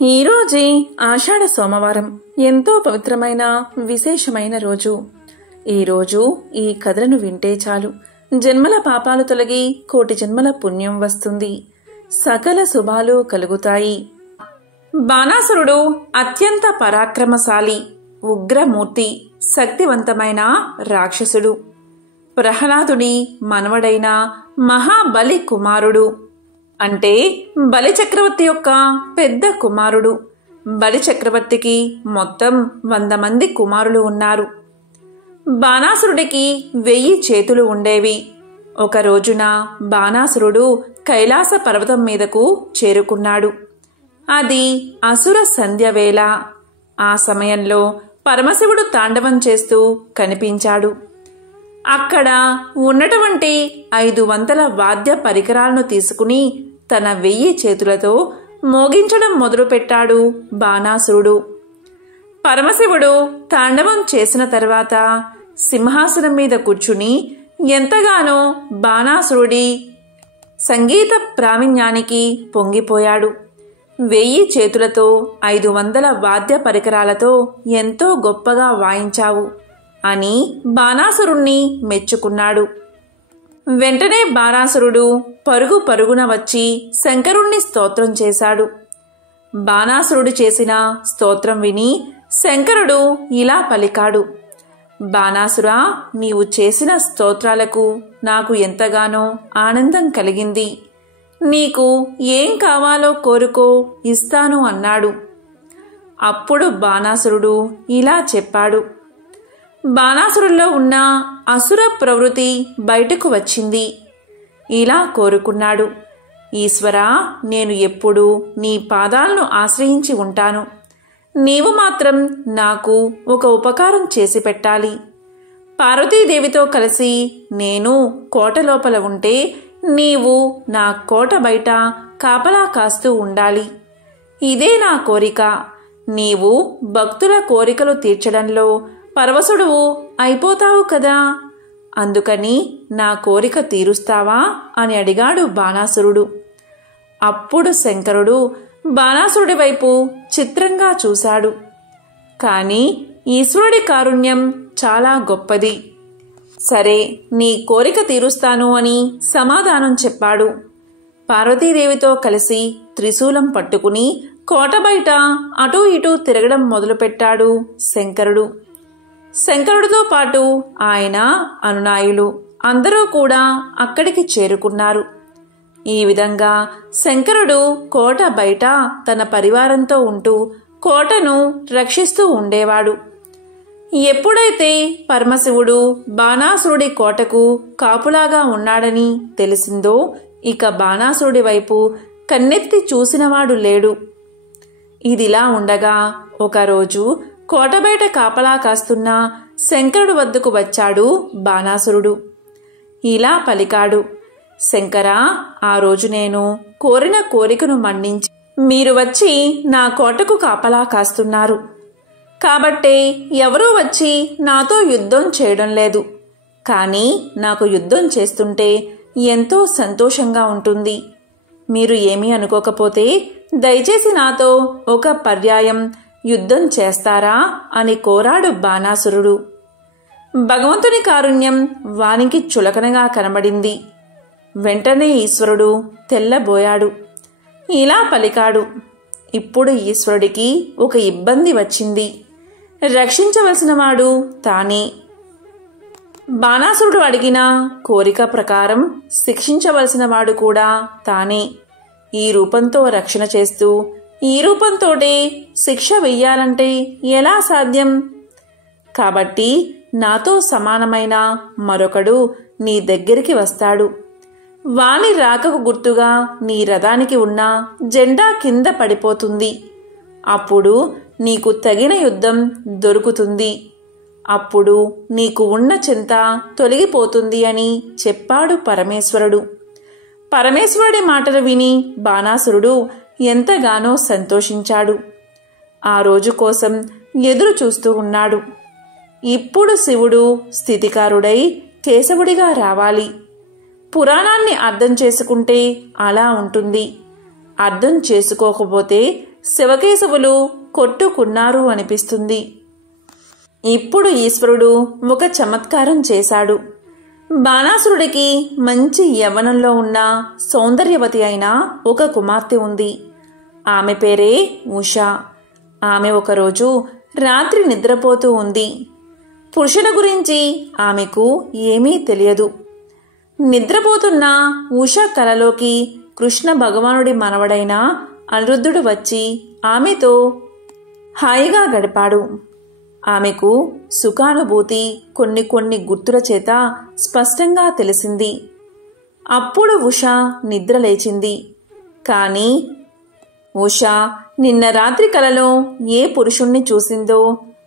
ఈరోజే ఆషాఢ సోమవారం, ఎంతో పవిత్రమైన విశేషమైన రోజు. ఈరోజు ఈ కథలను వింటే చాలు జన్మల పాపాలు తొలగి కోటి జన్మల పుణ్యం వస్తుంది, సకల శుభాలు కలుగుతాయి. బాణాసురుడు అత్యంత పరాక్రమశాలి, ఉగ్రమూర్తి, శక్తివంతమైన రాక్షసుడు. ప్రహ్లాదుడి మనవడైన మహాబలి కుమారుడు. అంటే బలిచక్రవర్తి యొక్క పెద్ద కుమారుడు. బలిచక్రవర్తికి మొత్తం 100 మంది కుమారులు ఉన్నారు. బాణాసురుడికి 1000 చేతులు ఉండేవి. ఒక రోజున బాణాసురుడు కైలాస పర్వతం మీదకు చేరుకున్నాడు. అది అసుర సంధ్య వేళ. ఆ సమయంలో పరమశివుడు తాండవం చేస్తూ కనిపించాడు. అక్కడ ఉన్నటువంటి 500 వాద్య పరికరాలను తీసుకుని తన 1000 చేతులతో మోగించడం మొదలుపెట్టాడు బాణాసురుడు. పరమశివుడు తాండవం చేసిన తర్వాత సింహాసనం మీద కూర్చుని ఎంతగానో బాణాసురుడి సంగీత ప్రావీణ్యానికి పొంగిపోయాడు. 1000 చేతులతో 500 వాద్య పరికరాలతో ఎంతో గొప్పగా వాయించావు అని బాణాసురుణ్ణి మెచ్చుకున్నాడు. వెంటనే బాణాసురుడు పరుగు పరుగున వచ్చి శంకరుణ్ణి స్తోత్రం చేశాడు. బాణాసురుడు చేసిన స్తోత్రం విని శంకరుడు ఇలా పలికాడు: బాణాసురా, నీవు చేసిన స్తోత్రాలకు నాకు ఎంతగానో ఆనందం కలిగింది. నీకు ఏం కావాలో కోరుకో, ఇస్తాను అన్నాడు. అప్పుడు బాణాసురుడు ఇలా చెప్పాడు: బాణాసురుల్లో ఉన్న అసుర ప్రవృత్తి బయటకు వచ్చింది. ఇలా కోరుకున్నాడు: ఈశ్వరా, నేను ఎప్పుడూ నీ పాదాలను ఆశ్రయించి ఉంటాను. నీవు మాత్రం నాకు ఒక ఉపకారం చేసి పెట్టాలి. పార్వతీదేవితో కలిసి నేను కోట లోపల ఉంటే నీవు నా కోట బయట కాపలా కాస్తూ ఉండాలి. ఇదే నా కోరిక. నీవు భక్తుల కోరికలు తీర్చడంలో పరవశుడువు అయిపోతావు కదా, అందుకని నా కోరిక తీరుస్తావా అని అడిగాడు బాణాసురుడు. అప్పుడు శంకరుడు బాణాసురుడి వైపు చిత్రంగా చూశాడు. కాని ఈశ్వరుడి కారుణ్యం చాలా గొప్పది. సరే, నీ కోరిక తీరుస్తాను అని సమాధానం చెప్పాడు. పార్వతీదేవితో కలిసి త్రిశూలం పట్టుకుని కోట బయట అటూ ఇటూ తిరగడం మొదలుపెట్టాడు శంకరుడు. శంకరుడితో పాటు ఆయన అనునాయులు అందరూ కూడా అక్కడికి చేరుకున్నారు. ఈ విధంగా శంకరుడు కోట బయట తన పరివారంతో ఉంటూ కోటను రక్షిస్తూ ఉండేవాడు. ఎప్పుడైతే పరమశివుడు బాణాసురుడి కోటకు కాపులాగా ఉన్నాడని తెలిసిందో ఇక బాణాసురుడి వైపు కన్నెత్తి చూసినవాడు లేడు. ఇదిలా ఉండగా ఒకరోజు కోట బయట కాపలా కాస్తున్న శంకరుడు వద్దకు వచ్చాడు బాణాసురుడు. ఇలా పలికాడు: శంకరా, ఆ రోజు నేను కోరిన కోరికను మన్నించి మీరు వచ్చి నా కోటకు కాపలా కాస్తున్నారు. కాబట్టే ఎవరూ వచ్చి నాతో యుద్ధం చేయడం లేదు. కానీ నాకు యుద్ధం చేస్తుంటే ఎంతో సంతోషంగా ఉంటుంది. మీరు ఏమీ అనుకోకపోతే దయచేసి నాతో ఒక పర్యాయం యుద్ధం చేస్తారా అని కోరాడు బాణాసురుడు. భగవంతుని కారుణ్యం వానికి చులకనగా కనబడింది. వెంటనే ఈశ్వరుడు తెల్లబోయాడు. ఇలా పలికాడు: ఇప్పుడు ఈశ్వరుడికి ఒక ఇబ్బంది వచ్చింది. రక్షించవలసిన వాడు తానే. బాణాసురుడు అడిగిన కోరిక ప్రకారం శిక్షించవలసిన వాడు కూడా తానే. ఈ రూపంతో రక్షణ చేస్తూ ఈ రూపంతోటే శిక్ష వెయ్యాలంటే ఎలా సాధ్యం? కాబట్టి నాతో సమానమైన మరొకడు నీ దగ్గరికి వస్తాడు. వాని రాకకు గుర్తుగా నీ రథానికి ఉన్న జెండా కింద పడిపోతుంది. అప్పుడు నీకు తగిన యుద్ధం దొరుకుతుంది. అప్పుడు నీకు ఉన్న చింత తొలగిపోతుంది అని చెప్పాడు పరమేశ్వరుడు. పరమేశ్వరుడి మాటలు విని బాణాసురుడు ఎంతగానో సంతోషించాడు. ఆ రోజు కోసం ఎదురు చూస్తూ ఉన్నాడు. ఇప్పుడు శివుడు స్థితికారుడై కేశవుడిగా రావాలి. పురాణాన్ని అర్థం చేసుకుంటే అలా ఉంటుంది. అర్థం చేసుకోకపోతే శివకేశవులు కొట్టుకున్నారు అనిపిస్తుంది. ఇప్పుడు ఈశ్వరుడు ఒక చమత్కారం చేశాడు. బాణాసురుడికి మంచి యవ్వనంలో ఉన్న సౌందర్యవతి అయిన ఒక కుమార్తె ఉంది. ఆమె పేరే ఉషా. ఆమె ఒకరోజు రాత్రి నిద్రపోతూ ఉంది. పురుషుల గురించి ఆమెకు ఏమీ తెలియదు. నిద్రపోతున్న ఉషా కలలోకి కృష్ణ భగవానుడి మనవడైన అనిరుద్ధుడు వచ్చి ఆమెతో హాయిగా గడిపాడు. ఆమెకు సుఖానుభూతి కొన్ని గుర్తుల చేత స్పష్టంగా తెలిసింది. అప్పుడు ఉషా నిద్ర లేచింది. కాని ఉషా నిన్న రాత్రి కలలో ఏ పురుషుణ్ణి చూసిందో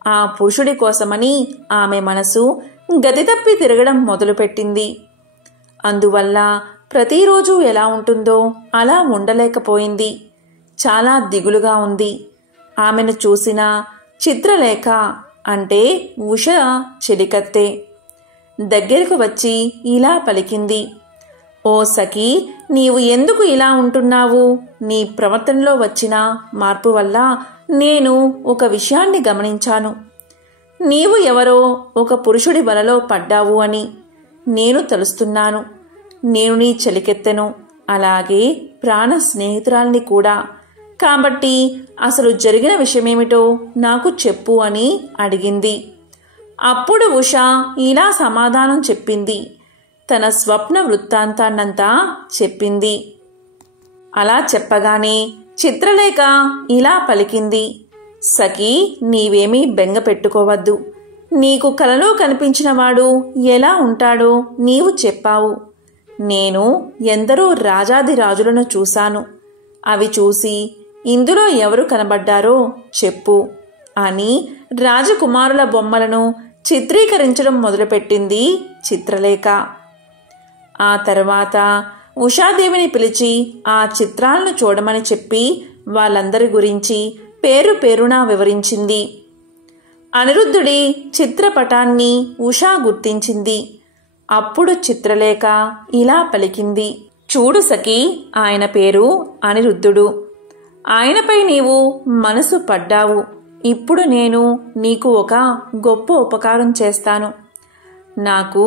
ఆ పురుషుడి కోసమని ఆమె మనసు గతితప్పి తిరగడం మొదలుపెట్టింది. అందువల్ల ప్రతిరోజు ఎలా ఉంటుందో అలా ఉండలేకపోయింది. చాలా దిగులుగా ఉంది. ఆమెను చూసిన చిత్రలేఖ అంటే ఉష చెలికత్తె దగ్గరకు వచ్చి ఇలా పలికింది. ఓ సఖీ, నీవు ఎందుకు ఇలా ఉంటున్నావు? నీ ప్రవర్తనలో వచ్చిన మార్పు వల్ల నేను ఒక విషయాన్ని గమనించాను. నీవు ఎవరో ఒక పురుషుడి వలలో పడ్డావు అని నేను తలుస్తున్నాను. నేను నీ చెలికెత్తెను, అలాగే ప్రాణ స్నేహితురాల్ని కూడా. కాబట్టి అసలు జరిగిన విషయమేమిటో నాకు చెప్పు అని అడిగింది. అప్పుడు ఉష ఇలా సమాధానం చెప్పింది. తన స్వప్న వృత్తాంతాన్నంతా చెప్పింది. అలా చెప్పగానే చిత్రలేఖ ఇలా పలికింది. సఖీ, నీవేమీ బెంగ పెట్టుకోవద్దు. నీకు కలలో కనిపించినవాడు ఎలా ఉంటాడో నీవు చెప్పావు. నేను ఎందరో రాజాదిరాజులను చూశాను. అవి చూసి ఇందులో ఎవరు కనబడ్డారో చెప్పు అని రాజకుమారుల బొమ్మలను చిత్రీకరించడం మొదలుపెట్టింది చిత్రలేఖ. ఆ తర్వాత ఉషాదేవిని పిలిచి ఆ చిత్రాలను చూడమని చెప్పి వాళ్ళందరి గురించి పేరు పేరునా వివరించింది. అనిరుద్ధుడి చిత్రపటాన్ని ఉషా గుర్తించింది. అప్పుడు చిత్రలేఖ ఇలా పలికింది. చూడు సఖీ, ఆయన పేరు అనిరుద్ధుడు. ఆయనపై నీవు మనసు పడ్డావు. ఇప్పుడు నేను నీకు ఒక గొప్ప ఉపకారం చేస్తాను. నాకు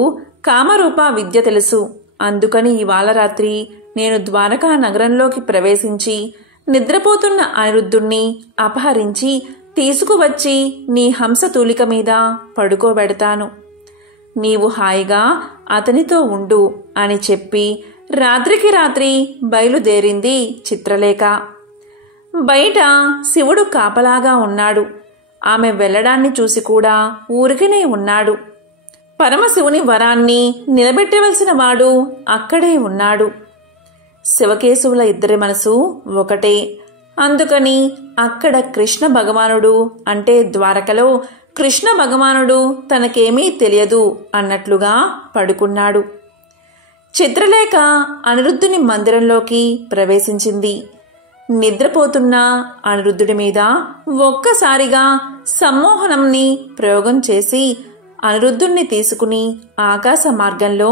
కామరూప విద్య తెలుసు. అందుకని ఇవాళ రాత్రి నేను ద్వారకా నగరంలోకి ప్రవేశించి నిద్రపోతున్న అనిరుద్ధుణ్ణి అపహరించి తీసుకువచ్చి నీ హంసతూలిక మీద పడుకోబెడతాను. నీవు హాయిగా అతనితో ఉండు అని చెప్పి రాత్రికి రాత్రి బయలుదేరింది చిత్రలేఖ. బయట శివుడు కాపలాగా ఉన్నాడు. ఆమె వెళ్లడాన్ని చూసి కూడా ఊరికనే ఉన్నాడు. పరమశివుని వరాన్ని నిలబెట్టవలసిన వాడు అక్కడే ఉన్నాడు. శివకేశవుల ఇద్దరి మనసు ఒకటే. అందుకని అక్కడ కృష్ణ భగవానుడు అంటే ద్వారకలో కృష్ణ భగవానుడు తనకేమీ తెలియదు అన్నట్లుగా పడుకున్నాడు. చిత్రలేఖ అనిరుద్ధుని మందిరంలోకి ప్రవేశించింది. నిద్రపోతున్న అనిరుద్ధుడి మీద ఒక్కసారిగా సమ్మోహనంని ప్రయోగం చేసి అనిరుద్ధుణ్ణి తీసుకుని ఆకాశ మార్గంలో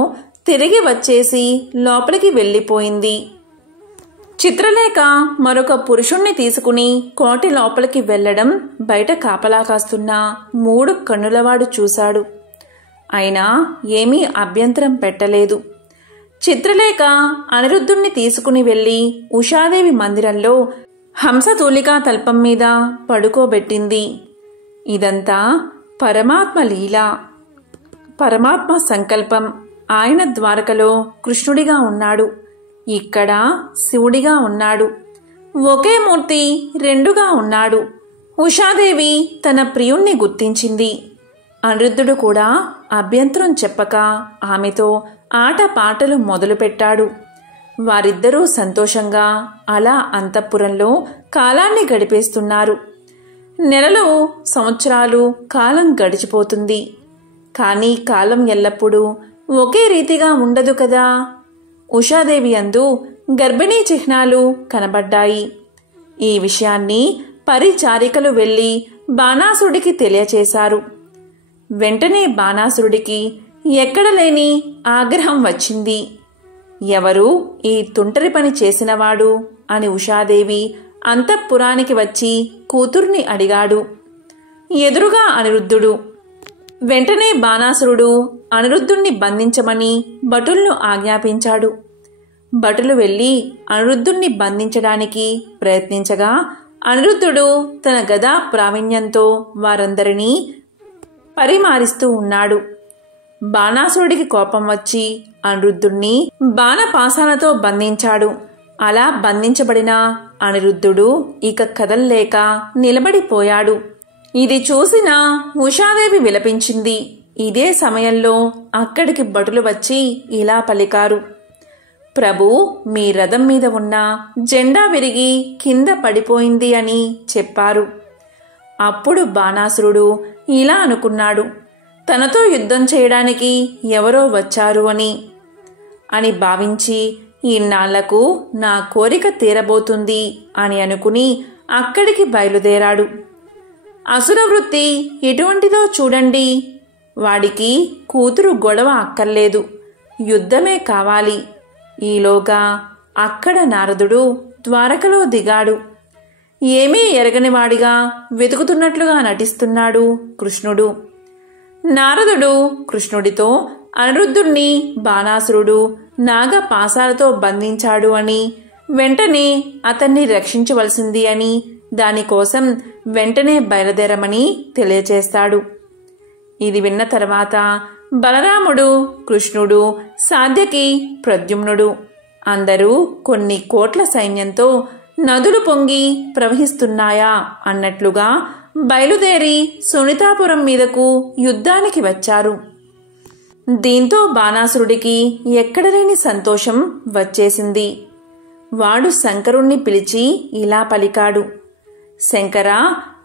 తిరిగి వచ్చేసి లోపలికి వెళ్ళిపోయింది. చిత్రలేఖ మరొక పురుషుణ్ణి తీసుకుని కోటి లోపలికి వెళ్లడం బయట కాపలా కాస్తున్న 3 కన్నులవాడు చూశాడు. అయినా ఏమీ అభ్యంతరం పెట్టలేదు. చిత్రలేఖ అనిరుద్ధుణ్ణి తీసుకుని వెళ్లి ఉషాదేవి మందిరంలో హంసతూలికా తల్పం మీద పడుకోబెట్టింది. ఇదంతా పరమాత్మ లీల, పరమాత్మ సంకల్పం. ఆయన ద్వారకలో కృష్ణుడిగా ఉన్నాడు, ఇక్కడ శివుడిగా ఉన్నాడు. ఒకే మూర్తి రెండుగా ఉన్నాడు. ఉషాదేవి తన ప్రియుణ్ణి గుర్తించింది. అనిరుద్ధుడు కూడా అభ్యంతరం చెప్పక ఆమెతో ఆటపాటలు మొదలుపెట్టాడు. వారిద్దరూ సంతోషంగా అలా అంతఃపురంలో కాలాన్ని గడిపేస్తున్నారు. నెలలు, సంవత్సరాలు కాలం గడిచిపోతుంది. కానీ కాలం ఎల్లప్పుడూ ఒకే రీతిగా ఉండదు కదా. ఉషాదేవి అందు గర్భిణీ చిహ్నాలు కనబడ్డాయి. ఈ విషయాన్ని పరిచారికలు వెళ్లి బాణాసురుడికి తెలియచేశారు. వెంటనే బాణాసురుడికి ఎక్కడలేని ఆగ్రహం వచ్చింది. ఎవరు ఈ తుంటరి పని చేసినవాడు అని ఉషాదేవి అంతఃపురానికి వచ్చి కూతుర్ని అడిగాడు. ఎదురుగా అనిరుద్ధుడు. వెంటనే బాణాసురుడు అనిరుద్ధుణ్ణి బంధించమని భటులను ఆజ్ఞాపించాడు. భటులు వెళ్లి అనిరుద్ధుణ్ణి బంధించడానికి ప్రయత్నించగా అనిరుద్ధుడు తన గదా ప్రావీణ్యంతో వారందరినీ పరిమారిస్తూ ఉన్నాడు. బాణాసురుడికి కోపం వచ్చి అనిరుద్ధుణ్ణి బాణపాశాలతో బంధించాడు. అలా బంధించబడిన అనిరుద్ధుడు ఇక కదల్లేక నిలబడిపోయాడు. ఇది చూసిన ఉషాదేవి విలపించింది. ఇదే సమయంలో అక్కడికి భటులు వచ్చి ఇలా పలికారు. ప్రభు, మీ రథం మీద ఉన్న జెండా విరిగి కింద పడిపోయింది అని చెప్పారు. అప్పుడు బాణాసురుడు ఇలా అనుకున్నాడు, తనతో యుద్ధం చేయడానికి ఎవరో వచ్చారు అని భావించి ఇన్నాళ్లకు నా కోరిక తీరబోతుంది అని అనుకుని అక్కడికి బయలుదేరాడు. అసుర వృత్తి ఎటువంటిదో చూడండి. వాడికి కూతురు గొడవ అక్కర్లేదు, యుద్ధమే కావాలి. ఈలోగా అక్కడ నారదుడు ద్వారకలో దిగాడు. ఏమీ ఎరగనివాడిగా వెతుకుతున్నట్లుగా నటిస్తున్నాడు కృష్ణుడు. నారదుడు కృష్ణుడితో అనిరుద్ధుణ్ణి బాణాసురుడు నాగపాశాలతో బంధించాడు అని, వెంటనే అతన్ని రక్షించవలసింది అని, దానికోసం వెంటనే బయలుదేరమని తెలియచేస్తాడు. ఇది విన్న తర్వాత బలరాముడు, కృష్ణుడు, సాత్యకి, ప్రద్యుమ్నుడు అందరూ కొన్ని కోట్ల సైన్యంతో నదులు పొంగి ప్రవహిస్తున్నాయా అన్నట్లుగా బయలుదేరి సునీతాపురం మీదకు యుద్ధానికి వచ్చారు. దీంతో బాణాసురుడికి ఎక్కడలేని సంతోషం వచ్చేసింది. వాడు శంకరుణ్ణి పిలిచి ఇలా పలికాడు. శంకరా,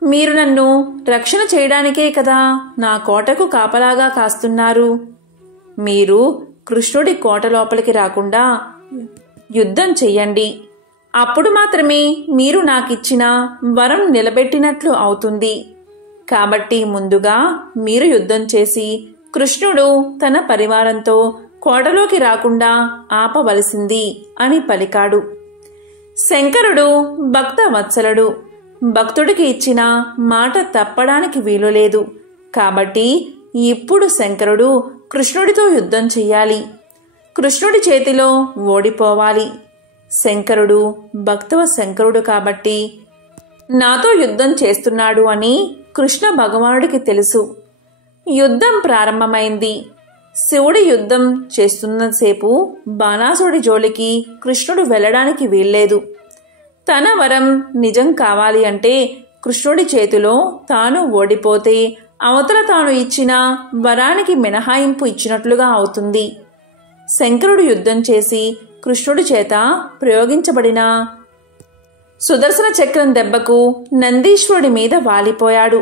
మీరు నన్ను రక్షణ చేయడానికే కదా నా కోటకు కాపలాగా కాస్తున్నారు. మీరు కృష్ణుడి కోట లోపలికి రాకుండా యుద్ధం చెయ్యండి. అప్పుడు మాత్రమే మీరు నాకిచ్చిన వరం నిలబెట్టినట్లు అవుతుంది. కాబట్టి ముందుగా మీరు యుద్ధం చేసి కృష్ణుడు తన పరివారంతో కోటలోకి రాకుండా ఆపవలసింది అని పలికాడు. శంకరుడు భక్త వత్సలుడు. భక్తుడికి ఇచ్చిన మాట తప్పడానికి వీలులేదు. కాబట్టి ఇప్పుడు శంకరుడు కృష్ణుడితో యుద్ధం చెయ్యాలి. కృష్ణుడి చేతిలో ఓడిపోవాలి. శంకరుడు భక్తవ శంకరుడు కాబట్టి నాతో యుద్ధం చేస్తున్నాడు అని కృష్ణ భగవానుడికి తెలుసు. యుద్ధం ప్రారంభమైంది. శివుడి యుద్ధం చేస్తున్నసేపు బాణాసుడి జోలికి కృష్ణుడు వెళ్ళడానికి వీల్లేదు. తన వరం నిజం కావాలి అంటే కృష్ణుడి చేతిలో తాను ఓడిపోతే అవతల తాను ఇచ్చిన వరానికి మినహాయింపు ఇచ్చినట్లుగా అవుతుంది. శంకరుడు యుద్ధం చేసి కృష్ణుడి చేత ప్రయోగించబడిన సుదర్శన చక్రం దెబ్బకు నందీశ్వరుడి మీద వాలిపోయాడు.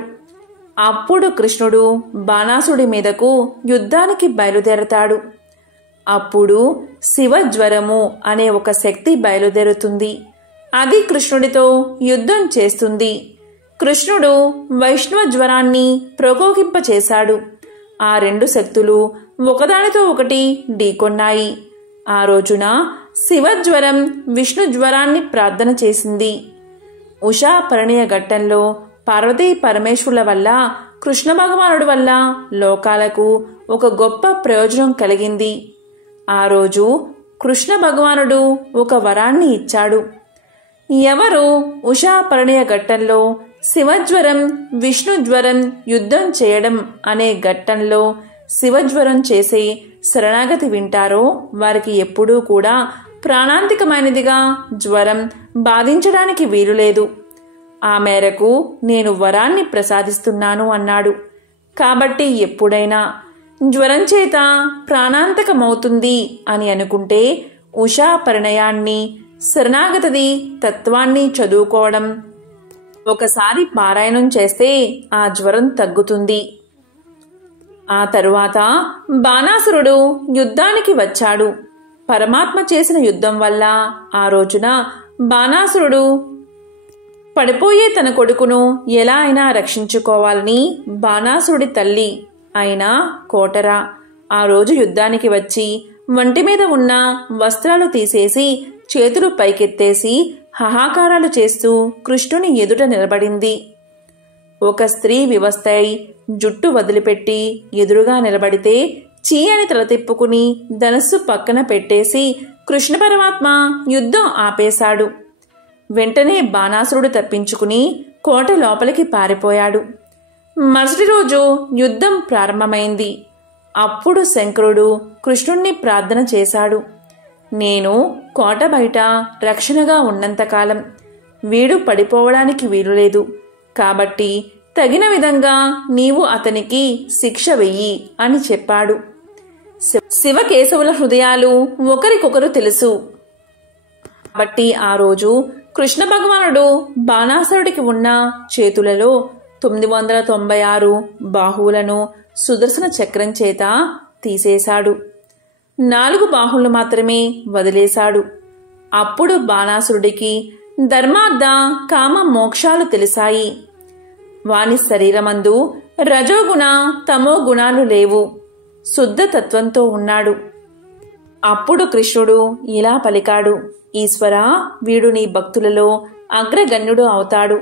అప్పుడు కృష్ణుడు బాణాసుడి మీదకు యుద్ధానికి బయలుదేరతాడు. అప్పుడు శివజ్వరము అనే ఒక శక్తి బయలుదేరుతుంది. అది కృష్ణుడితో యుద్ధం చేస్తుంది. కృష్ణుడు వైష్ణవ జ్వరాన్ని ప్రకోపింపచేశాడు. ఆ రెండు శక్తులు ఒకదానితో ఒకటి ఢీకొన్నాయి. ఆ రోజున శివజ్వరం విష్ణు జ్వరాన్ని ప్రార్థన చేసింది. ఉషా పరిణయ ఘట్టంలో పార్వతీ పరమేశ్వరుల వల్ల కృష్ణ భగవానుడి వల్ల లోకాలకు ఒక గొప్ప ప్రయోజనం కలిగింది. ఆ రోజు కృష్ణ భగవానుడు ఒక వరాన్ని ఇచ్చాడు. ఎవరు ఉషా పరిణయ ఘట్టంలో శివజ్వరం విష్ణు జ్వరం యుద్ధం చేయడం అనే ఘట్టంలో శివజ్వరం చేసే శరణాగతి వింటారో వారికి ఎప్పుడూ కూడా ప్రాణాంతికమైనదిగా జ్వరం బాధించడానికి వీలులేదు. ఆ మేరకు నేను వరాన్ని ప్రసాదిస్తున్నాను అన్నాడు. కాబట్టి ఎప్పుడైనా జ్వరం చేత ప్రాణాంతకమవుతుంది అని అనుకుంటే ఉషా పరిణయాన్ని శరణాగతది తత్వాన్ని చదువుకోవడం ఒకసారి పారాయణం చేస్తే ఆ జ్వరం తగ్గుతుంది. ఆ తరువాత బాణాసురుడు యుద్ధానికి వచ్చాడు. పరమాత్మ చేసిన యుద్ధం వల్ల ఆ రోజున బాణాసురుడు పడిపోయే తన కొడుకును ఎలా అయినా రక్షించుకోవాలని బాణాసురుడి తల్లి అయిన కోటర ఆ రోజు యుద్ధానికి వచ్చి వంటి మీద ఉన్న వస్త్రాలు తీసేసి చేతులు పైకెత్తేసి హాహాకారాలు చేస్తూ కృష్ణుని ఎదుట నిలబడింది. ఒక స్త్రీ వివస్థై జుట్టు వదిలిపెట్టి ఎదురుగా నిలబడితే చీ అని తల తిప్పుకుని ధనస్సు పక్కన పెట్టేసి కృష్ణ పరమాత్మ యుద్ధం ఆపేశాడు. వెంటనే బాణాసురుడు తప్పించుకుని కోట లోపలికి పారిపోయాడు. మరుసటి రోజు యుద్ధం ప్రారంభమైంది. అప్పుడు శంకరుడు కృష్ణుణ్ణి ప్రార్థన చేశాడు. నేను కోట బయట రక్షణగా ఉన్నంతకాలం వీడు పడిపోవడానికి వీలులేదు. కాబట్టి తగిన విధంగా నీవు అతనికి శిక్ష వెయ్యి అని చెప్పాడు. శివకేశవుల హృదయాలు ఒకరికొకరు తెలుసు. కాబట్టి ఆ రోజు కృష్ణ భగవానుడు బాణాసురుడికి ఉన్న చేతులలో 996 బాహువులను సుదర్శన చక్రం చేత తీసేశాడు. 4 బాహువులు మాత్రమే వదిలేశాడు. అప్పుడు బాణాసురుడికి ధర్మార్థ కామ మోక్షాలు తెలిసాయి. వాని శరీరమందు రజోగుణ తమో గుణాలు లేవు. శుద్ధ తత్వంతో ఉన్నాడు. అప్పుడు కృష్ణుడు ఇలా పలికాడు. ఈశ్వరా, వీడు నీ భక్తులలో అగ్రగణ్యుడు అవుతాడు.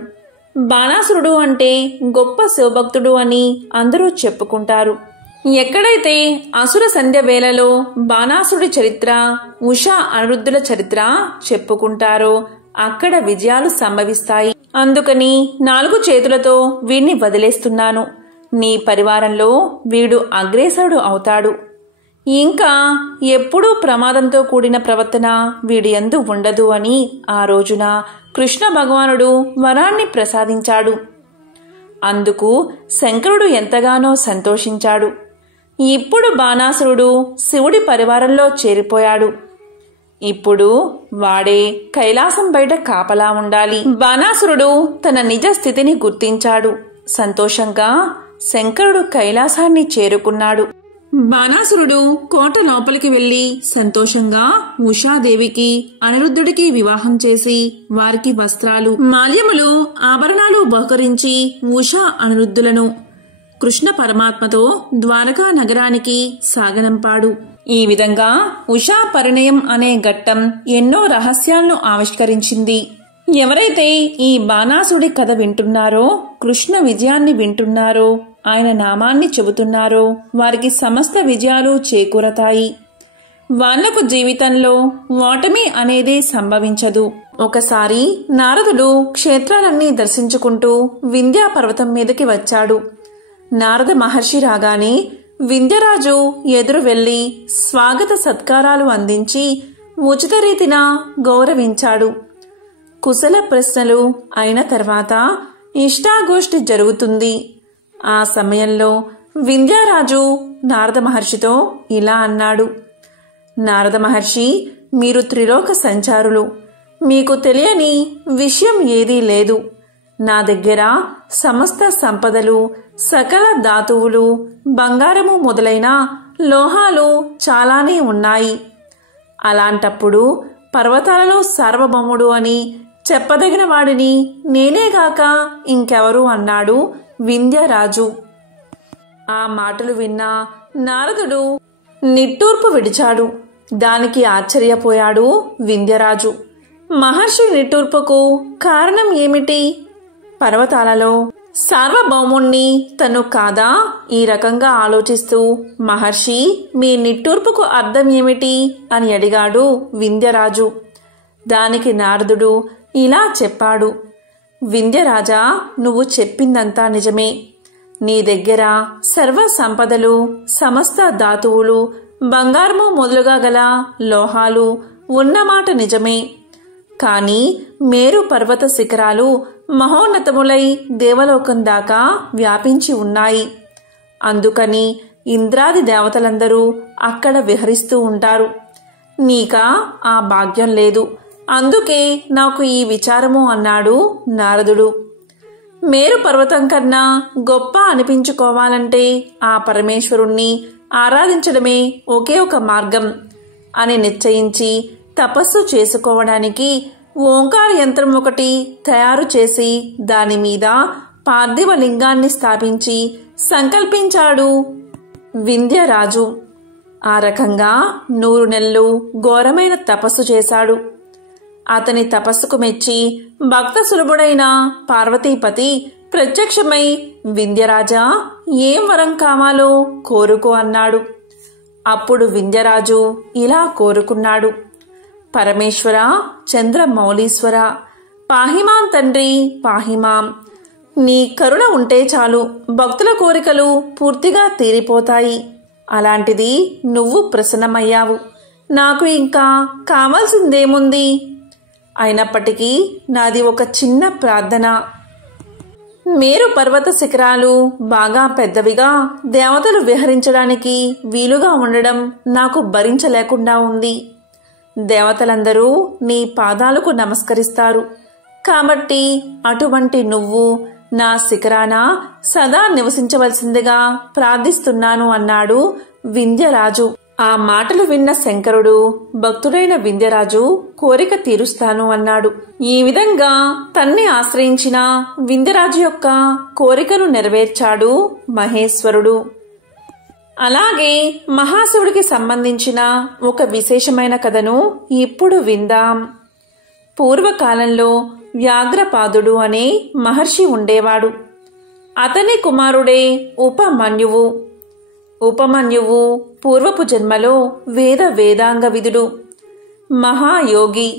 బాణాసురుడు అంటే గొప్ప శివభక్తుడు అని అందరూ చెప్పుకుంటారు. ఎక్కడైతే అసుర సంధ్య వేళలో బాణాసురుడి చరిత్ర, ఉషా అనిరుద్ధుల చరిత్ర చెప్పుకుంటారో అక్కడ విజయాలు సంభవిస్తాయి. అందుకని 4 చేతులతో వీణ్ణి వదిలేస్తున్నాను. నీ పరివారంలో వీడు అగ్రేసరుడు అవుతాడు. ఇంకా ఎప్పుడూ ప్రమాదంతో కూడిన ప్రవర్తన వీడి యందు ఉండదు అని ఆ రోజున కృష్ణ భగవానుడు వరాన్ని ప్రసాదించాడు. అందుకు శంకరుడు ఎంతగానో సంతోషించాడు. ఇప్పుడు బాణాసురుడు శివుడి పరివారంలో చేరిపోయాడు. ఇప్పుడు వాడే కైలాసం బయట కాపలా ఉండాలి. బాణాసురుడు తన నిజ స్థితిని గుర్తించాడు. సంతోషంగా శంకరుడు కైలాసాన్ని చేరుకున్నాడు. బాణాసురుడు కోట లోపలికి వెళ్లి సంతోషంగా ఉషాదేవికి అనిరుద్ధుడికి వివాహం చేసి వారికి వస్త్రాలు, మాల్యములు, ఆభరణాలు బహుకరించి ఉషా అనిరుద్ధులను కృష్ణ పరమాత్మతో ద్వారకా నగరానికి సాగనంపాడు. ఈ విధంగా ఉషా పరిణయం అనే ఘట్టం ఎన్నో రహస్యాలను ఆవిష్కరించింది. ఎవరైతే ఈ బాణాసుడి కథ వింటున్నారో, కృష్ణ విజయాన్ని వింటున్నారో, ఆయన నామాన్ని చెబుతున్నారో వారికి సమస్త విజయాలు చేకూరతాయి. వాళ్లకు జీవితంలో ఓటమి అనేది సంభవించదు. ఒకసారి నారదుడు క్షేత్రాలన్నీ దర్శించుకుంటూ వింధ్యా పర్వతం మీదకి వచ్చాడు. నారద మహర్షి రాగానే వింధ్యరాజు ఎదురు వెళ్లి స్వాగత సత్కారాలు అందించి ఉచిత రీతిన గౌరవించాడు. కుశల ప్రశ్నలు అయిన తర్వాత ఇష్టాగోష్ఠి జరుగుతుంది. ఆ సమయంలో వింధ్యారాజు నారద మహర్షితో ఇలా అన్నాడు. నారద మహర్షి, మీరు త్రిలోక సంచారులు. మీకు తెలియని విషయం ఏదీ లేదు. నా దగ్గర సమస్త సంపదలు, సకల ధాతువులు, బంగారము మొదలైన లోహాలు చాలానే ఉన్నాయి. అలాంటప్పుడు పర్వతాలలో సార్వభౌముడు అని చెప్పదగిన వాడిని నేనేగాక ఇంకెవరు అన్నాడు వింధ్యరాజు. ఆ మాటలు విన్న నారదుడు నిట్టూర్పు విడిచాడు. దానికి ఆశ్చర్యపోయాడు వింధ్యరాజు. మహర్షి నిట్టూర్పుకు కారణం ఏమిటి? పర్వతాలలో సార్వభౌముణ్ణి తను కాదా? ఈ రకంగా ఆలోచిస్తూ, మహర్షి, మీ నిట్టూర్పుకు అర్థం ఏమిటి అని అడిగాడు వింధ్యరాజు. దానికి నారదుడు ఇలా చెప్పాడు. వింధ్యరాజా, నువ్వు చెప్పిందంతా నిజమే. నీ దగ్గర సర్వ సంపదలు, సమస్త ధాతువులు, బంగారము మొదలుగా గల లోహాలు ఉన్నమాట నిజమే. కాని మేరు పర్వత శిఖరాలు మహోన్నతములై దేవలోకం దాకా వ్యాపించి ఉన్నాయి. అందుకని ఇంద్రాది దేవతలందరూ అక్కడ విహరిస్తూ ఉంటారు. నీకా ఆ భాగ్యం లేదు. అందుకే నాకు ఈ విచారము అన్నాడు నారదుడు. మేరు పర్వతం కన్నా గొప్ప అనిపించుకోవాలంటే ఆ పరమేశ్వరుణ్ణి ఆరాధించడమే ఒకే ఒక మార్గం అని నిశ్చయించి తపస్సు చేసుకోవడానికి ఓంకార యంత్రం ఒకటి తయారు చేసి దాని మీద పార్థివ లింగాన్ని స్థాపించి సంకల్పించాడు వింధ్యరాజు. ఆ రకంగా 100 నెలలు ఘోరమైన తపస్సు చేశాడు. అతని తపస్సుకు మెచ్చి భక్త సులభుడైన పార్వతీపతి ప్రత్యక్షమై, వింధ్యరాజా, ఏం వరం కావాలో కోరుకో అన్నాడు. అప్పుడు వింధ్యరాజు ఇలా కోరుకున్నాడు: పరమేశ్వర, చంద్రమౌళీశ్వర, పాహిమాం తండ్రి, పాహిమాం. నీ కరుణ ఉంటే చాలు, భక్తుల కోరికలు పూర్తిగా తీరిపోతాయి. అలాంటిది నువ్వు ప్రసన్నమయ్యావు. నాకు ఇంకా కావాల్సిందేముంది? అయినప్పటికీ నాది ఒక చిన్న ప్రార్థన. మేరు పర్వత శిఖరాలు బాగా పెద్దవిగా దేవతలు విహరించడానికి వీలుగా ఉండడం నాకు భరించలేకుండా ఉంది. దేవతలందరూ నీ పాదాలకు నమస్కరిస్తారు. కాబట్టి అటువంటి నువ్వు నా శిఖరాన సదా నివసించవలసిందిగా ప్రార్థిస్తున్నాను అన్నాడు వింధ్యరాజు. ఆ మాటలు విన్న శంకరుడు, భక్తుడైన వింధ్యరాజు కోరిక తీరుస్తాను అన్నాడు. ఈ విధంగా తన్ని ఆశ్రయించిన వింధ్యరాజు యొక్క కోరికను నెరవేర్చాడు మహేశ్వరుడు. అలాగే మహాశివుడికి సంబంధించిన ఒక విశేషమైన కథను ఇప్పుడు విందాం. పూర్వకాలంలో వ్యాఘ్రపాదుడు అనే మహర్షి ఉండేవాడు. అతని కుమారుడే ఉపమన్యువు. ఉపమన్యువు పూర్వపు జన్మలో వేదాంగ విదుడు, మహాయోగి.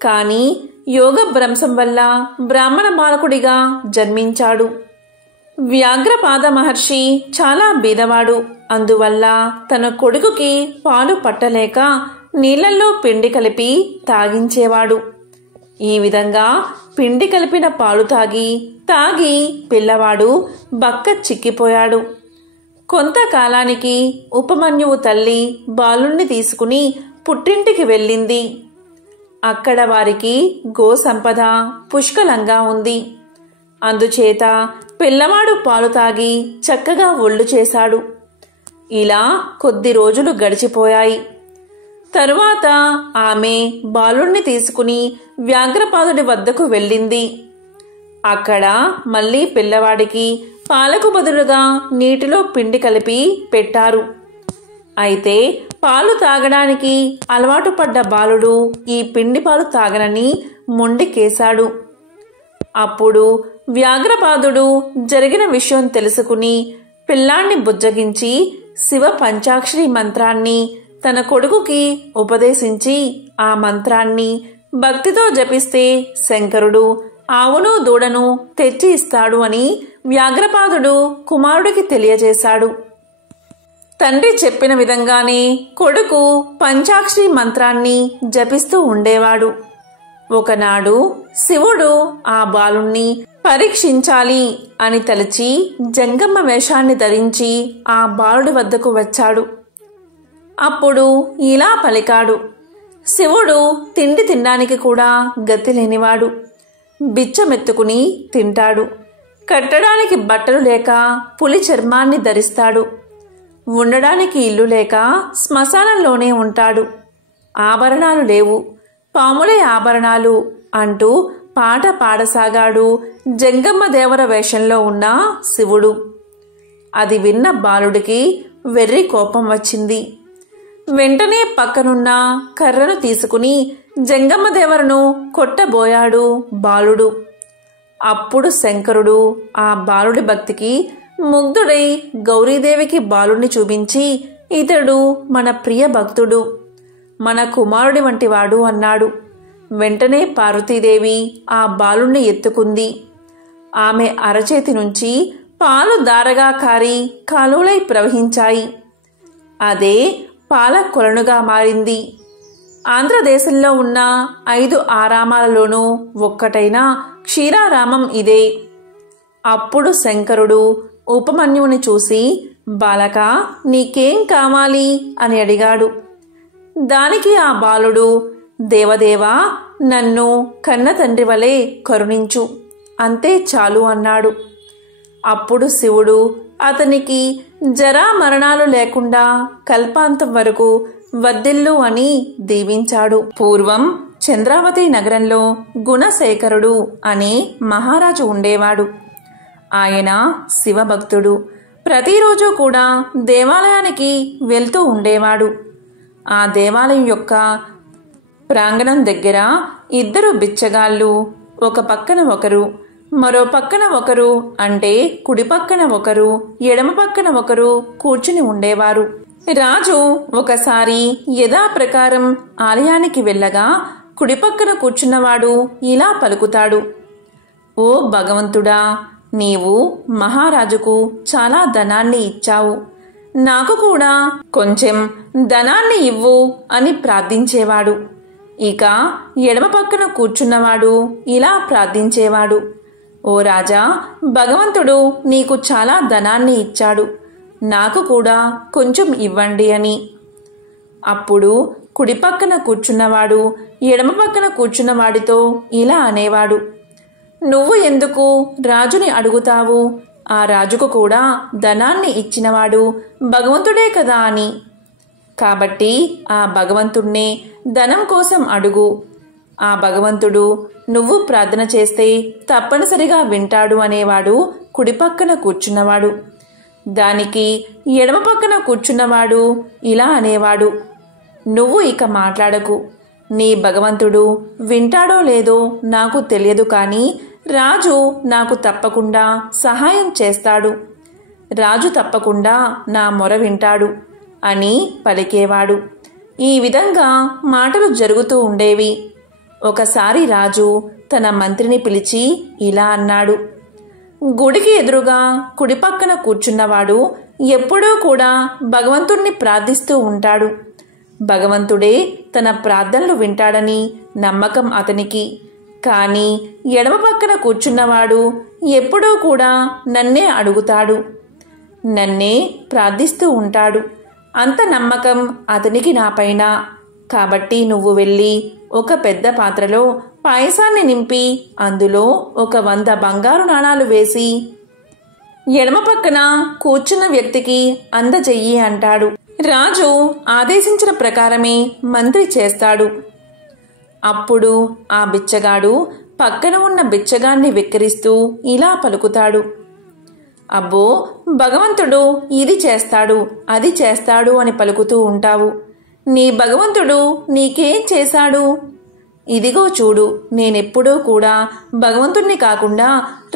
కాని యోగ భ్రంశం వల్ల బ్రాహ్మణ బాలకుడిగా జన్మించాడు. వ్యాఘ్రపాద మహర్షి చాలా బీదవాడు. అందువల్ల తన కొడుకుకి పాలు పట్టలేక నీళ్లలో పిండి కలిపి తాగించేవాడు. ఈ విధంగా పిండి కలిపిన పాలు తాగి పిల్లవాడు బక్క చిక్కిపోయాడు. కొంతకాలానికి ఉపమన్యువు తల్లి బాలుణ్ణి తీసుకుని పుట్టింటికి వెళ్ళింది. అక్కడ వారికి గో సంపద పుష్కలంగా ఉంది. అందుచేత పిల్లవాడు పాలు తాగి చక్కగా ఒళ్ళు చేశాడు. ఇలా కొద్ది రోజులు గడిచిపోయాయి. తరువాత ఆమె బాలుణ్ణి తీసుకుని వ్యాఘ్రపాదుడి వద్దకు వెళ్ళింది. అక్కడ మళ్లీ పిల్లవాడికి పాలకు బదులుగా నీటిలో పిండి కలిపి పెట్టారు. అయితే పాలు తాగడానికి అలవాటు పడ్డ బాలుడు ఈ పిండి పాలు తాగనని మొండికేశాడు. అప్పుడు వ్యాఘ్రపాదుడు జరిగిన విషయం తెలుసుకుని పిల్లాన్ని బుజ్జగించి శివ పంచాక్షరి మంత్రాన్ని తన కొడుకుకి ఉపదేశించి ఆ మంత్రాన్ని భక్తితో జపిస్తే శంకరుడు ఆవును దూడను తెచ్చి ఇస్తాడు అని వ్యాఘ్రపాదుడు కుమారుడికి తెలియజేశాడు. తండ్రి చెప్పిన విధంగానే కొడుకు పంచాక్షరి మంత్రాన్ని జపిస్తూ ఉండేవాడు. ఒకనాడు శివుడు ఆ బాలుణ్ణి పరీక్షించాలి అని తలచి జంగమ్మ వేషాన్ని ధరించి ఆ బాలుడి వద్దకు వచ్చాడు. అప్పుడు ఇలా పలికాడు: శివుడు తిండి తినడానికి కూడా గతి లేనివాడు. బిచ్చమెత్తుకుని తింటాడు. కట్టడానికి బట్టలు లేక పులి చర్మాన్ని ధరిస్తాడు. ఉండడానికి ఇల్లు లేక శ్మశానంలోనే ఉంటాడు. ఆభరణాలు లేవు, పాములే ఆభరణాలు అంటూ పాట పాడసాగాడు జంగమ్మ దేవర వేషంలో ఉన్న శివుడు. అది విన్న బాలుడికి వెర్రి కోపం వచ్చింది. వెంటనే పక్కనున్న కర్రను తీసుకుని జంగమ్మ దేవరను కొట్టబోయాడు బాలుడు. అప్పుడు శంకరుడు ఆ బాలుడి భక్తికి ముగ్ధుడై గౌరీదేవికి బాలుణ్ణి చూపించి, ఇతడు మన ప్రియ భక్తుడు, మన కుమారుడి వంటివాడు అన్నాడు. వెంటనే పార్వతీదేవి ఆ బాలుణ్ణి ఎత్తుకుంది. ఆమె అరచేతి నుంచి పాలు దారగా కారి కాలువలై ప్రవహించాయి. అదే పాల కొలనుగా మారింది. ఆంధ్రదేశంలో ఉన్న 5 ఆరామాలలోనూ ఒక్కటైన క్షీరారామం ఇదే. అప్పుడు శంకరుడు ఉపమన్యువుని చూసి, బాలక, నీకేం కావాలి అని అడిగాడు. దానికి ఆ బాలుడు, దేవదేవా, నన్ను కన్న తండ్రి వలె కరుణించు, అంతే చాలు అన్నాడు. అప్పుడు శివుడు అతనికి జరా మరణాలు లేకుండా కల్పాంతం వరకు వర్ధిల్లు అని దీవించాడు. పూర్వం చంద్రావతి నగరంలో గుణశేఖరుడు అనే మహారాజు ఉండేవాడు. ఆయన శివభక్తుడు. ప్రతిరోజు కూడా దేవాలయానికి వెళ్తూ ఉండేవాడు. ఆ దేవాలయం యొక్క ప్రాంగణం దగ్గర ఇద్దరు బిచ్చగాళ్ళు ఒక పక్కన ఒకరు, మరో పక్కన ఒకరు, అంటే కుడి పక్కన ఒకరు, ఎడమ పక్కన ఒకరు కూర్చుని ఉండేవారు. రాజు ఒకసారి యథాప్రకారం ఆలయానికి వెళ్ళగా కుడి పక్కన కూర్చున్నవాడు ఇలా పలుకుతాడు: ఓ భగవంతుడా, నీవు మహారాజుకు చాలా ధనాన్ని ఇచ్చావు, నాకు కూడా కొంచెం ధనాన్ని ఇవ్వు అని ప్రార్థించేవాడు. ఇక ఎడమ పక్కన కూర్చున్నవాడు ఇలా ప్రార్థించేవాడు: ఓ రాజా, భగవంతుడు నీకు చాలా ధనాన్ని ఇచ్చాడు, నాకు కూడా కొంచెం ఇవ్వండి అని. అప్పుడు కుడి పక్కన కూర్చున్నవాడు ఎడమ పక్కన కూర్చున్నవాడితో ఇలా అనేవాడు: నువ్వు ఎందుకు రాజుని అడుగుతావు? ఆ రాజుకు కూడా ధనాన్ని ఇచ్చినవాడు భగవంతుడే కదా అని. కాబట్టి ఆ భగవంతుణ్ణే ధనం కోసం అడుగు. ఆ భగవంతుడు నువ్వు ప్రార్థన చేస్తే తప్పనిసరిగా వింటాడు అనేవాడు కుడి పక్కన కూర్చున్నవాడు. దానికి ఎడమ పక్కన కూర్చున్నవాడు ఇలా అనేవాడు: నువ్వు ఇక మాట్లాడకు. నీ భగవంతుడు వింటాడో లేదో నాకు తెలియదు, కానీ రాజు నాకు తప్పకుండా సహాయం చేస్తాడు, రాజు తప్పకుండా నా మొర వింటాడు అని పలికేవాడు. ఈ విధంగా మాటలు జరుగుతూ ఉండేవి. ఒకసారి రాజు తన మంత్రిని పిలిచి ఇలా అన్నాడు: గుడికి ఎదురుగా కుడి పక్కన కూర్చున్నవాడు ఎప్పుడూ కూడా భగవంతుణ్ణి ప్రార్థిస్తూ ఉంటాడు. భగవంతుడే తన ప్రార్థనలు వింటాడని నమ్మకం అతనికి. కానీ ఎడమ పక్కన కూర్చున్నవాడు ఎప్పుడూ కూడా నన్నే అడుగుతాడు, నన్నే ప్రార్థిస్తూ ఉంటాడు. అంత నమ్మకం అతనికి నాపైన. కాబట్టి నువ్వు వెళ్ళి ఒక పెద్ద పాత్రలో పాయసాన్ని నింపి అందులో 100 బంగారు నాణాలు వేసి ఎడమ పక్కన కూర్చున్న వ్యక్తికి అందజెయ్యి అంటాడు. రాజు ఆదేశించిన ప్రకారమే మంత్రి చేస్తాడు. అప్పుడు ఆ బిచ్చగాడు పక్కన ఉన్న బిచ్చగాన్ని వెక్కిరిస్తూ ఇలా పలుకుతాడు: అబ్బో, భగవంతుడు ఇది చేస్తాడు, అది చేస్తాడు అని పలుకుతూ ఉంటావు. నీ భగవంతుడు నీకేం చేశాడు? ఇదిగో చూడు, నేనెప్పుడూ కూడా భగవంతుణ్ణి కాకుండా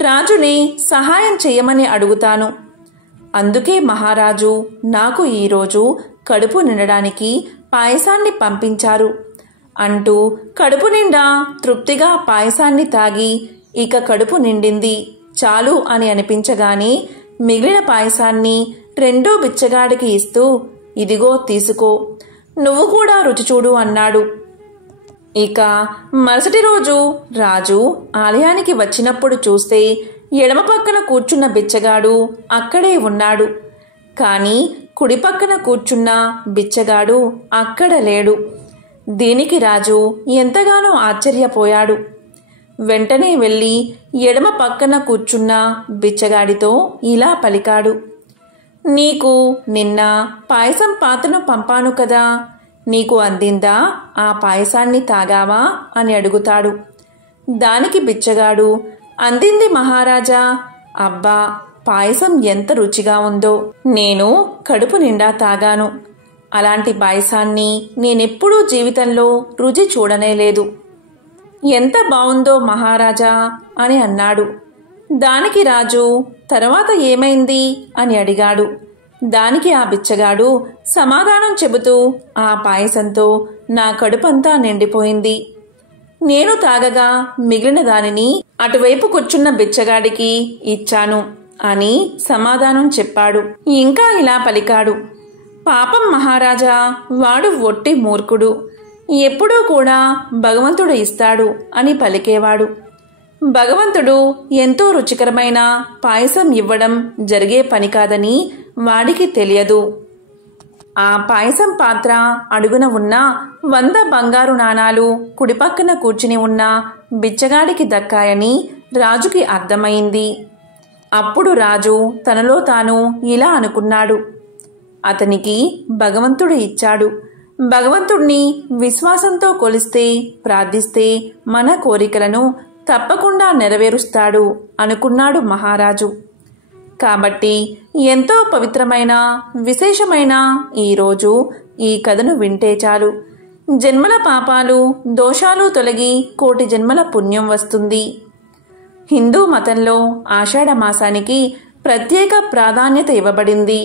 రాజుని సహాయం చెయ్యమని అడుగుతాను. అందుకే మహారాజు నాకు ఈరోజు కడుపు నిండడానికి పాయసాన్ని పంపించారు అంటూ కడుపు నిండా తృప్తిగా పాయసాన్ని తాగి ఇక కడుపు నిండింది చాలు అని అనిపించగానే మిగిలిన పాయసాన్ని రెండో బిచ్చగాడికి ఇస్తూ, ఇదిగో తీసుకో, నువ్వు కూడా రుచి చూడు అన్నాడు. ఇక మరుసటి రోజు రాజు ఆలయానికి వచ్చినప్పుడు చూస్తే ఎడమ పక్కన కూర్చున్న బిచ్చగాడు అక్కడే ఉన్నాడు. కానీ కుడి పక్కన కూర్చున్న బిచ్చగాడు అక్కడ లేడు. దీనికి రాజు ఎంతగానో ఆశ్చర్యపోయాడు. వెంటనే వెళ్ళి ఎడమ పక్కన కూర్చున్న బిచ్చగాడితో ఇలా పలికాడు: నీకు నిన్న పాయసం పాత్రను పంపాను కదా, నీకు అందిందా? ఆ పాయసాన్ని తాగావా అని అడుగుతాడు. దానికి బిచ్చగాడు, అందింది మహారాజా. అబ్బా, పాయసం ఎంత రుచిగా ఉందో, నేను కడుపు నిండా తాగాను. అలాంటి పాయసాన్ని నేనెప్పుడూ జీవితంలో రుచి చూడనే లేదు. ఎంత బావుందో మహారాజా అని అన్నాడు. దానికి రాజు, తర్వాత ఏమైంది అని అడిగాడు. దానికి ఆ బిచ్చగాడు సమాధానం చెబుతూ, ఆ పాయసంతో నా కడుపంతా నిండిపోయింది. నేను తాగగా మిగిలిన దానిని అటువైపు కూర్చున్న బిచ్చగాడికి ఇచ్చాను అని సమాధానం చెప్పాడు. ఇంకా ఇలా పలికాడు: పాపం మహారాజా, వాడు ఒట్టి మూర్ఖుడు, ఎప్పుడూ కూడా భగవంతుడు ఇస్తాడు అని పలికేవాడు. భగవంతుడు ఎంతో రుచికరమైన పాయసం ఇవ్వడం జరిగే పని కాదని వాడికి తెలియదు. ఆ పాయసం పాత్ర అడుగున ఉన్న 100 బంగారు నాణాలు కుడిపక్కన కూర్చుని ఉన్న బిచ్చగాడికి దక్కాయని రాజుకి అర్థమైంది. అప్పుడు రాజు తనలో తాను ఇలా అనుకున్నాడు: అతనికి భగవంతుడు ఇచ్చాడు. భగవంతుణ్ణి విశ్వాసంతో కొలిస్తే, ప్రార్థిస్తే మన కోరికలను తప్పకుండా నెరవేరుస్తాడు అనుకున్నాడు మహారాజు. కాబట్టి ఎంతో పవిత్రమైన, విశేషమైన ఈరోజు ఈ కథను వింటే చాలు జన్మల పాపాలు దోషాలు తొలగి కోటి జన్మల పుణ్యం వస్తుంది. హిందూ మతంలో ఆషాఢ మాసానికి ప్రత్యేక ప్రాధాన్యత ఇవ్వబడింది.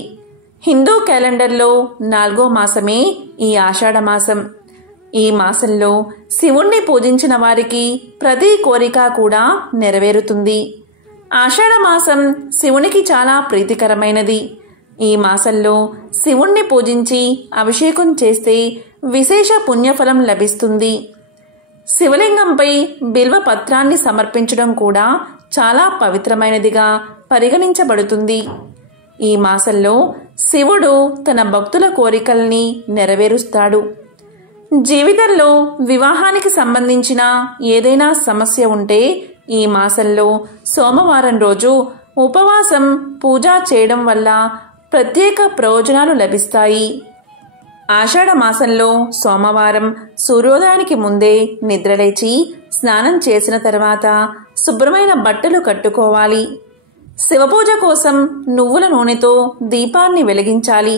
హిందూ క్యాలెండర్లో 4వ మాసమే ఈ ఆషాఢ మాసం. ఈ మాసంలో శివుణ్ణి పూజించిన వారికి ప్రతి కోరిక కూడా నెరవేరుతుంది. ఆషాఢ మాసం శివునికి చాలా ప్రీతికరమైనది. ఈ మాసంలో శివుణ్ణి పూజించి అభిషేకం చేస్తే విశేష పుణ్యఫలం లభిస్తుంది. శివలింగంపై బిల్వ పత్రాన్ని సమర్పించడం కూడా చాలా పవిత్రమైనదిగా పరిగణించబడుతుంది. ఈ మాసంలో శివుడు తన భక్తుల కోరికల్ని నెరవేరుస్తాడు. జీవితంలో వివాహానికి సంబంధించిన ఏదైనా సమస్య ఉంటే ఈ మాసంలో సోమవారం రోజు ఉపవాసం పూజ చేయడం వల్ల ప్రత్యేక ప్రయోజనాలు లభిస్తాయి. ఆషాఢ మాసంలో సోమవారం సూర్యోదయానికి ముందే నిద్రలేచి స్నానం చేసిన తర్వాత శుభ్రమైన బట్టలు కట్టుకోవాలి. శివపూజ కోసం నువ్వుల నూనెతో దీపాన్ని వెలిగించాలి.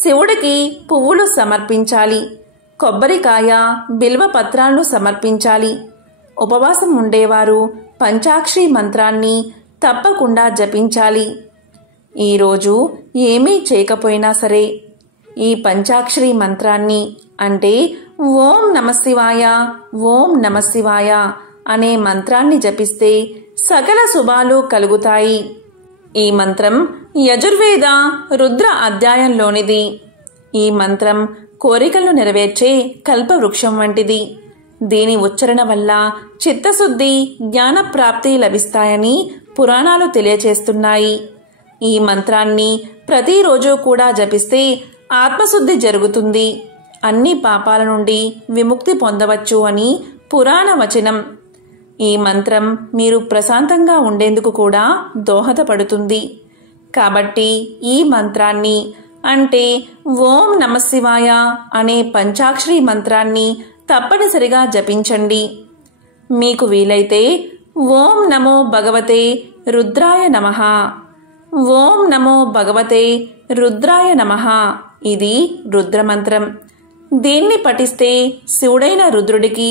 శివుడికి పువ్వులు సమర్పించాలి. కొబ్బరికాయ బిల్వ పత్రాలను సమర్పించాలి. ఉపవాసం ఉండేవారు పంచాక్షరి మంత్రాన్ని తప్పకుండా జపించాలి. ఈరోజు ఏమీ చేయకపోయినా సరే ఈ పంచాక్షరి మంత్రాన్ని అంటే ఓం నమశివాయ ఓం నమశివాయ అనే మంత్రాన్ని జపిస్తే సకల శుభాలు కలుగుతాయి. ఈ మంత్రం యజుర్వేద రుద్ర అధ్యాయంలోనిది. ఈ మంత్రం కోరికలను నెరవేర్చే కల్పవృక్షం వంటిది. దీని ఉచ్చరణ వల్ల చిత్తశుద్ధి జ్ఞానప్రాప్తి లభిస్తాయని పురాణాలు తెలియచేస్తున్నాయి. ఈ మంత్రాన్ని ప్రతిరోజు కూడా జపిస్తే ఆత్మశుద్ధి జరుగుతుంది. అన్ని పాపాల నుండి విముక్తి పొందవచ్చు అని పురాణ వచనం. ఈ మంత్రం మీరు ప్రశాంతంగా ఉండేందుకు కూడా దోహదపడుతుంది. కాబట్టి ఈ మంత్రాన్ని అంటే ఓం నమశివాయ అనే పంచాక్షరి మంత్రాన్ని తప్పనిసరిగా జపించండి. మీకు వీలైతే ఓం నమో భగవతే రుద్రాయ నమః, ఓం నమో భగవతే రుద్రాయ నమః ఇది రుద్రమంత్రం. దీన్ని పఠిస్తే శివుడైన రుద్రుడికి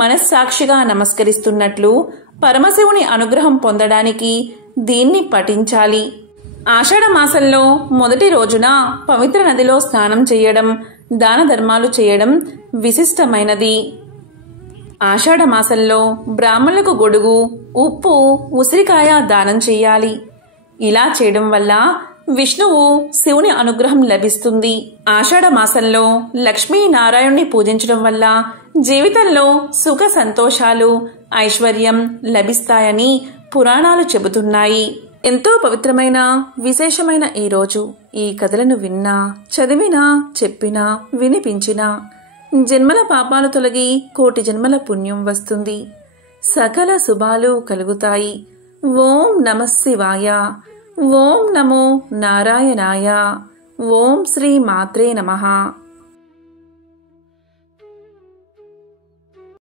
మనస్సాక్షిగా నమస్కరిస్తున్నట్లు పరమశివుని అనుగ్రహం పొందడానికి దీన్ని పఠించాలి. ఆషాఢ మాసంలో మొదటి రోజున పవిత్ర నదిలో స్నానం చేయడం, దాన ధర్మాలు చేయడం విశిష్టమైనది. ఆషాఢ మాసంలో బ్రాహ్మణులకు గొడుగు, ఉప్పు, ఉసిరికాయ దానం చేయాలి. ఇలా చేయడం వల్ల విష్ణువు శివుని అనుగ్రహం లభిస్తుంది. ఆషాఢ మాసంలో లక్ష్మీనారాయణుని పూజించడం వల్ల జీవితంలో సుఖ సంతోషాలు, ఐశ్వర్యం లభిస్తాయని పురాణాలు చెబుతున్నాయి. ఎంతో పవిత్రమైన విశేషమైన ఈ రోజు ఈ కథలను విన్నా, చదివినా, చెప్పినా, వినిపించినా జన్మల పాపాలు తొలగి కోటి జన్మల పుణ్యం వస్తుంది. సకల శుభాలు కలుగుతాయి. ఓం నమశివాయ, ఓం నమో నారాయణాయ, ఓం శ్రీ మాత్రే నమః.